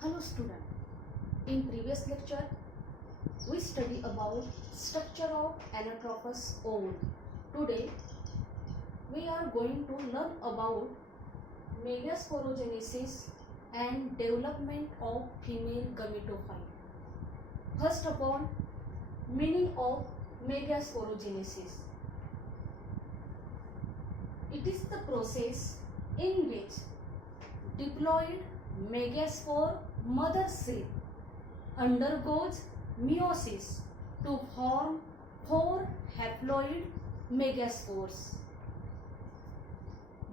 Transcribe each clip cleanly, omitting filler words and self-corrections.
Hello student, in previous lecture we study about structure of Anatropous ovule. Today we are going to learn about megasporogenesis and development of female gametophyte. First of all, meaning of megasporogenesis. It is the process in which diploid megaspore mother cell undergoes meiosis to form 4 haploid megaspores.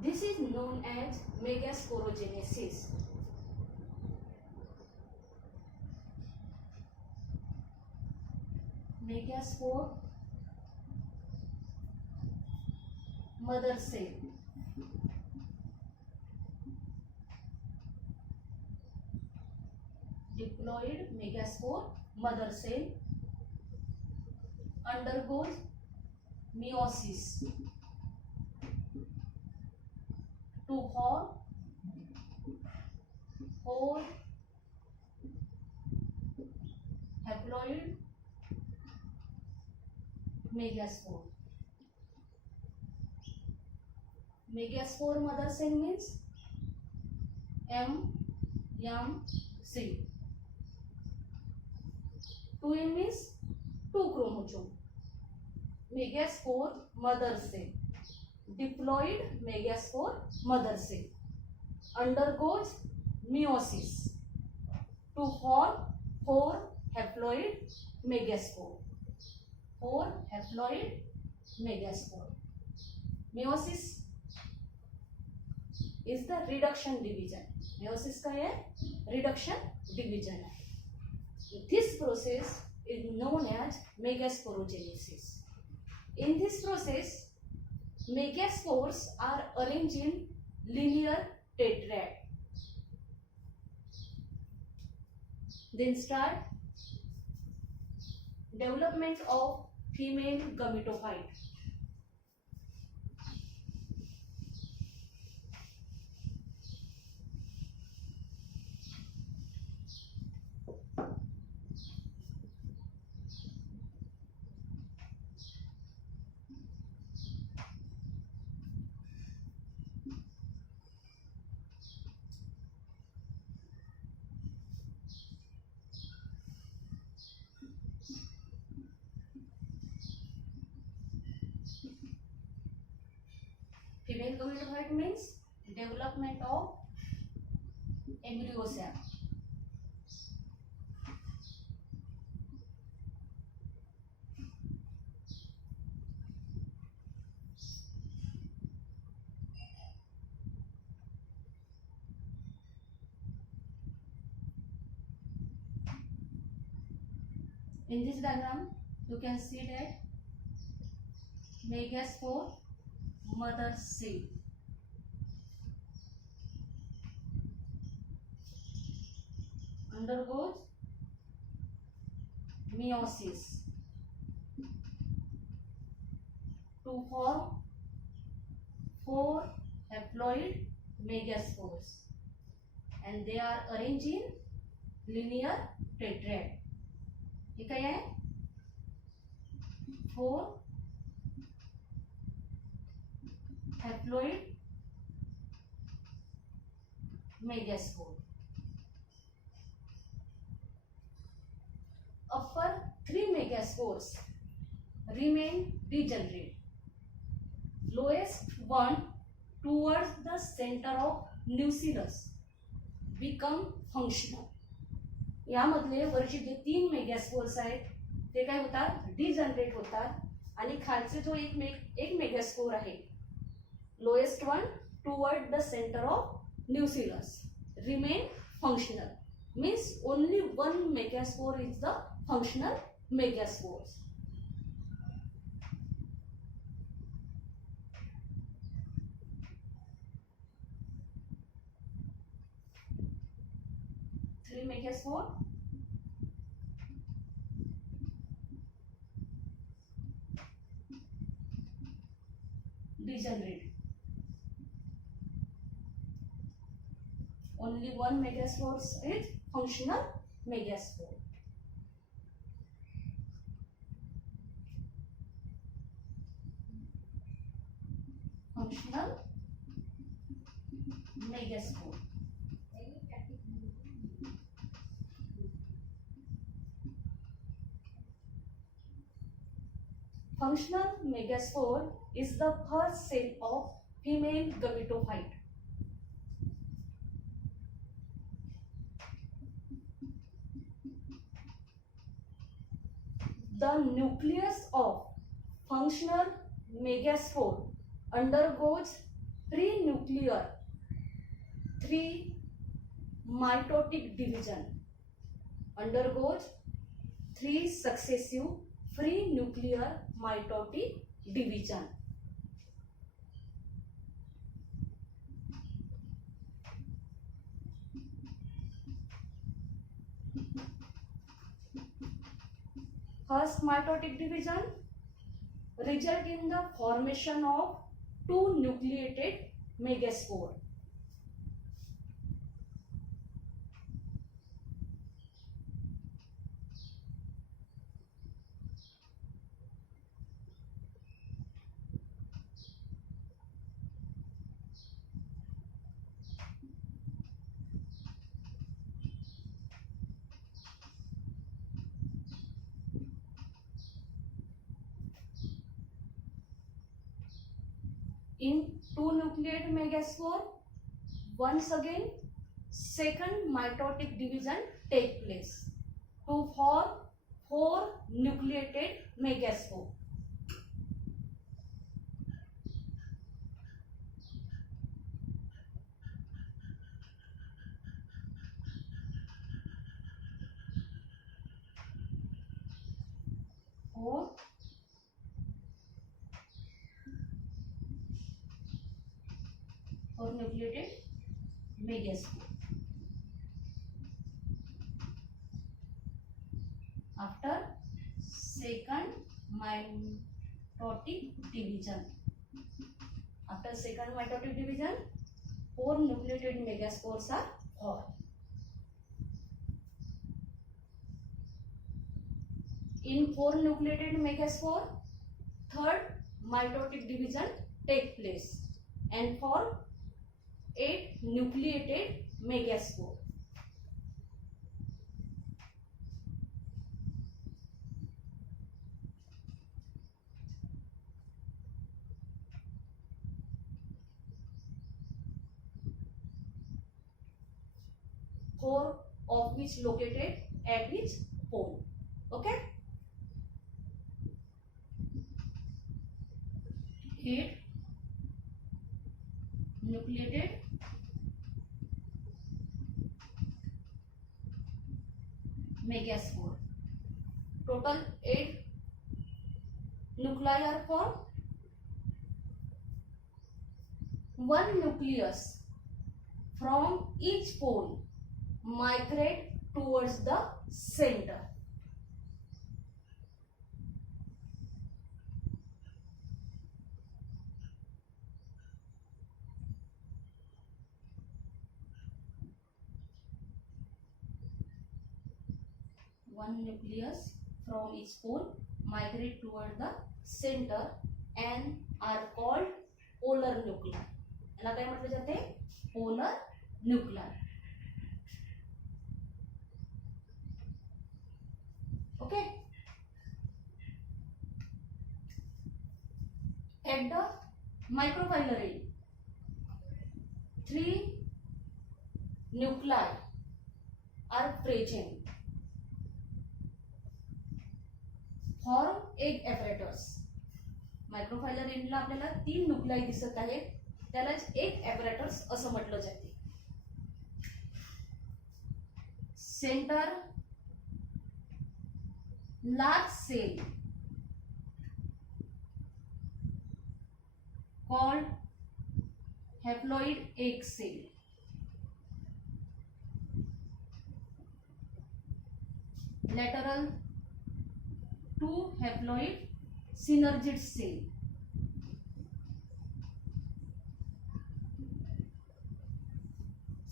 This is known as megasporogenesis. Megaspore mother cell. Diploid megaspore mother cell undergoes meiosis to form 4 haploid megaspore. Megaspore mother cell means MC. 2M is 2 chromosome. Megaspore mother cell, diploid megaspore mother cell undergoes meiosis to form 4 haploid megaspore. 4 haploid megaspore. Meiosis is the reduction division. Meiosis का है reduction division है. This process is known as megasporogenesis. In this process, megaspores are arranged in linear tetrad. Then start development of female gametophyte. Female gametophyte means development of embryo cell. In this diagram, you can see that megaspore mother cell undergoes meiosis to form 4 haploid megaspores, and they are arranged in linear tetrad. ये क्या है? 4 haploid megaspore. Upper 3 megaspores remain degenerate. Lowest one towards the center of nucleus become functional. यामधले वरचे जे 3 megaspores आहेत ते काय होतात? Degenerate होतात आणि खालचे जो एक मेगास्पोर आहे, lowest one toward the centre of nucleus remain functional. Means only 1 megaspore is the functional megaspores. Megaspore degenerate. Only 1 megaspore is functional megaspore. Functional megaspore. Functional megaspore is the first cell of female gametophyte. The nucleus of functional megaspore undergoes prenuclear 3 mitotic division. Undergoes 3 successive free nuclear mitotic division. First mitotic division result in the formation of 2 nucleated megaspore. In 2 nucleated megaspore, once again second mitotic division take place to form 4 nucleated megaspore. Four nucleated megaspore. After second mitotic division, 4 nucleated megaspores are formed. In 4 nucleated megaspore, third mitotic division take place and form 8 nucleated megaspore. Four of which located at each pole. Okay. 8 nucleated megaspore. Total 8 nuclei are formed. One nucleus from each pole migrate towards the center. One nucleus from each pole migrate toward the center and are called polar nuclei. याला काय म्हटलं जाते? Polar nuclei. Okay. At the microphyllary, 3 nuclei are present. Form egg apparatus. मायक्रोफायलर एंडला आपल्याला 3 nuclei दिसत आहेत, त्यालाच egg apparatus असं म्हटलं जाते. Centre large cell called haploid egg cell. Lateral 2 haploid synergid cell.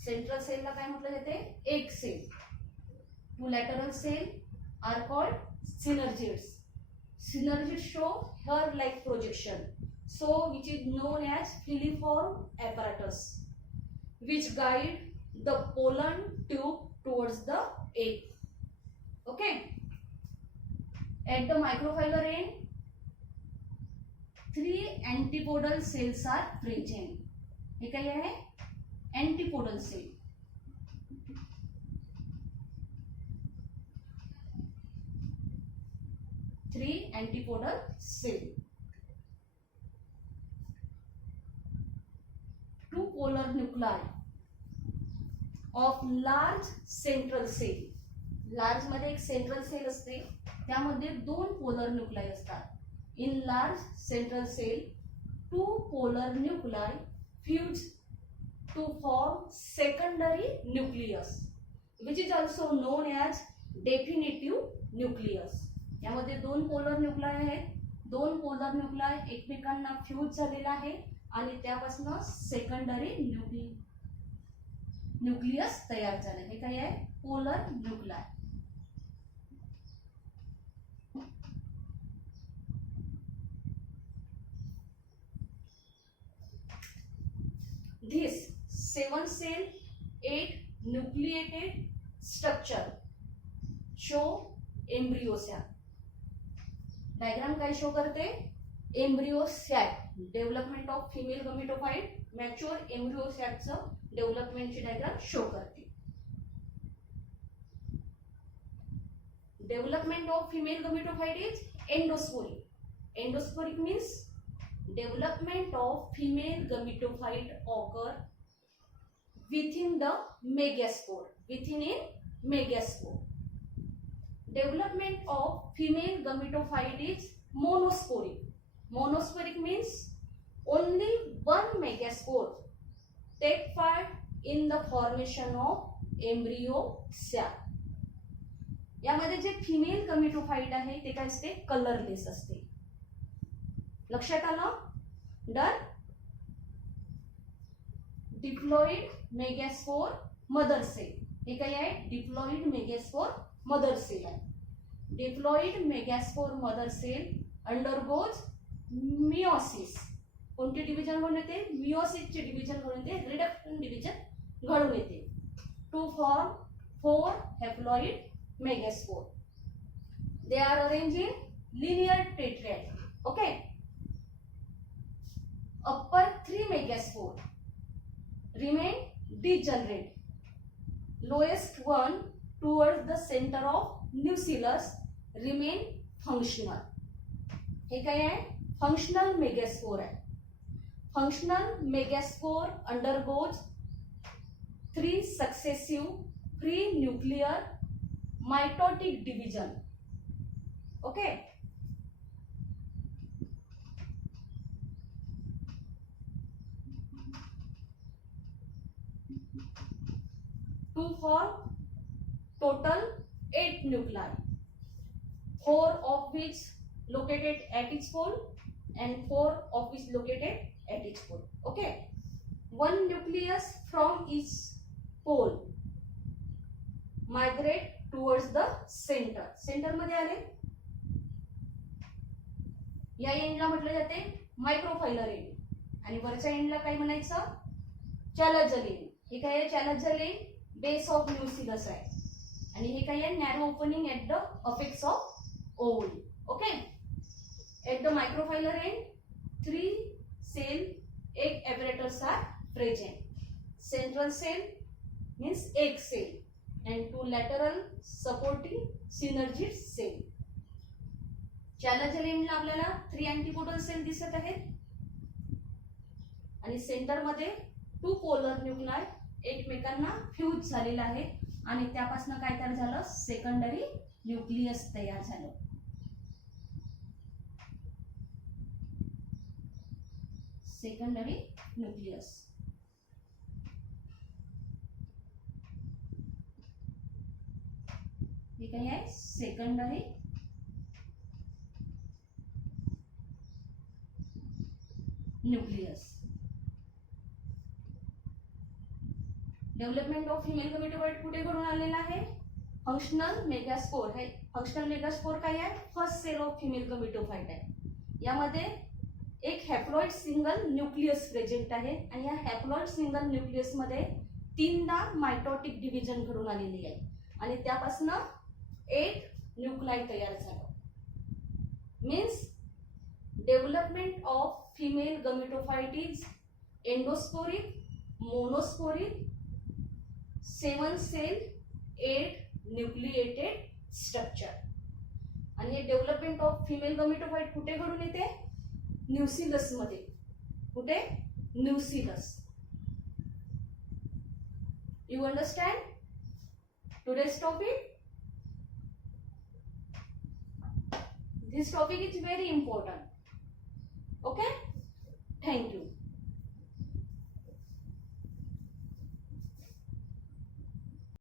Central cell ला काय म्हटलं जाते? Egg cell. Two lateral cell are called synergids. Synergids show hair-like projection, so which is known as filiform apparatus, which guide the pollen tube towards the egg. Okay. At the microfilar end, 3 antipodal cells are present. हे काय आहे? Antipodal cell. 3 antipodal cell. 2 polar nuclei of large central cell. Large मध्ये एक central cell असते, त्यामध्ये 2 polar nuclei असतात. In large central cell 2 polar nuclei fuse to form secondary nucleus, which is also known as definitive nucleus. यामध्ये 2 polar nuclei आहेत. 2 polar nuclei एकमेकांना fuse झालेला आहे आणि त्यापासून सेकंडरी न्यूक्लियस तयार झालं. हे काय आहे? Polar nuclei. This 7 cell 8 nucleated structure show embryo sac. Diagram काय शो करते? Embryo sac, development of female gametophyte, mature embryo सॅकचं डेव्हलपमेंटची डायग्राम शो करते. Development of female gametophyte is endosporic. Endosporic means development of female gametophyte occur within the megaspore. Within a megaspore. Development of female gametophyte is monosporic. Monosporic means only one megaspore take part in the formation of embryo sac. यामध्ये जे female गमेटोफाइट आहे ते काय असते? Colourless असते. लक्षात आलं? Done. Diploid megaspore mother cell. हे काय आहे? डिप्लॉइड मेगास्पोर मदर सेल आहे. Diploid megaspore mother cell undergoes meiosis. कोणते डिव्हिजन घडून येते? मियोसिसचे डिव्हिजन घडून येते, रिडक्शन डिव्हिजन घडून येते to form 4 haploid megaspore. They are arrange in linear tetrad. Okay. Upper 3 megaspore remain degenerate. Lowest one towards the center of nucleus remain functional. हे काय आहे? Functional megaspore आहे. Functional megaspore undergoes 3 successive pre-nuclear mitotic division. Okay. To form total 8 nuclei, 4 of which located at its pole and 4 of which located at its pole. Okay. One nucleus from each pole migrate towards the center. Center मध्ये आले. या एंडला म्हटलं जाते मायक्रोफायलर and आणि वरच्या एंडला काय म्हणायचं? चॅलंजल एंड. हे काय आहे? Chalazal end base of nucellus आहे आणि हे काय आहे? Narrow opening at the apex of ovary. Okay. At the micropylar end 3 cell egg apparatus are present. Central cell means egg cell and 2 lateral supporting synergid cell. चॅलंजल एंडला आपल्याला 3 अँटीपोडल cell दिसत आहेत आणि सेंटर मध्ये 2 पोलर न्यूक्लाई एकमेकांना fuse झालेला आहे आणि त्यापासून काय तयार झालं? सेकंडरी न्यूक्लियस तयार झालं. Secondary nucleus. हे काय आहे? Secondary nucleus. Development of female gametophyte कुठे घडून आलेला आहे? फंक्शनल मेगास्पोर है. फंक्शनल मेगास्पोर काय आहे? First cell of female gametophyte आहे. यामध्ये एक हॅप्लॉइड सिंगल न्यूक्लियस प्रेझेंट आहे आणि या हॅप्लॉइड सिंगल न्यूक्लियस मध्ये 3दा मायटोटिक डिव्हिजन घडून आलेली आहे आणि त्यापासून 8 न्यूक्लाई तयार झालं. Means development of female gametophyte is endosporic, monosporic, 7 cell 8 nucleated structure. आणि डेव्हलपमेंट ऑफ फिमेल गमिटोफाइट कुठे घडून येते? न्यूसिलस मध्ये. कुठे? Nucellus. You understand today's topic? This topic is very important. Okay? Thank you.